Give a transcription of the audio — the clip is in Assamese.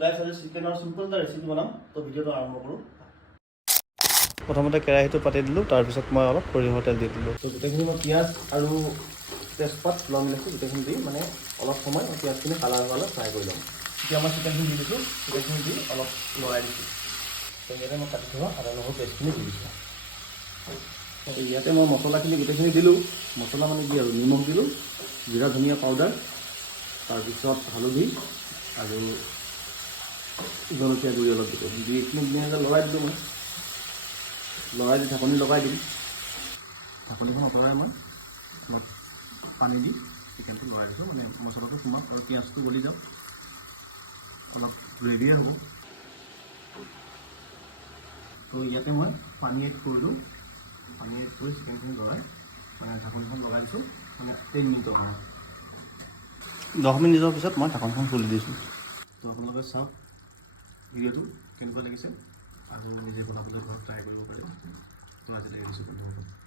গাইছ আজি চিকেনৰ চিম্পল এটা ৰেচিপি বনাম তো ভিডিঅ'টো আৰম্ভ কৰোঁ প্ৰথমতে কেৰাহীটো পাতি দিলোঁ তাৰপিছত মই অলপ সৰিয়হৰ তেল দি দিলোঁ তো গোটেইখিনি মই পিঁয়াজ আৰু তেজপাত লং ইলাচি গোটেইখিনি দি মানে অলপ সময় পিঁয়াজখিনি কালাৰ হোৱালৈ ফ্ৰাই কৰি ল'ম এতিয়া মই চিকেনখিনি দি দিছোঁ চিকেনখিনি দি অলপ লৰাই দিছোঁ তো ইয়াতে মই কাটি থোৱা আদা নহৰু পেষ্টখিনি দি দিছোঁ ইয়াতে মই মছলাখিনি গোটেইখিনি দিলোঁ মছলা মানে কি আৰু নিমখ দিলোঁ জিৰা ধনিয়া পাউডাৰ তাৰপিছত হালধি আৰু জলকীয়া গুড়ি অলপ দিলোঁ দি এইখিনি ধুনীয়াকৈ লৰাই দিলোঁ মই লৰাই দি ঢাকনি লগাই দিম ঢাকনিখন আঁতৰাই মই পানী দি চিকেনটো লৰাই দিছোঁ মানে মছলাটো সোমাওক আৰু পিঁয়াজটো গলি যাওক অলপ গ্ৰেভিয়ে হ'ব তো ইয়াতে মই পানী এড কৰিলোঁ পানী এড কৰি চিকেনখিনি লৰাই মানে ঢাকনিখন লগাই দিছোঁ মানে 10 মিনিটৰ কাৰণে 10 মিনিটৰ পিছত মই ঢাকনখন খুলি দিছোঁ তো আপোনালোকে চাওক ভিডিঅ'টো কেনেকুৱা লাগিছে আৰু নিজে বনাবলৈ ঘৰত ট্ৰাই কৰিব পাৰিব তো আজিলৈকে দিছোঁ বন্ধুসকল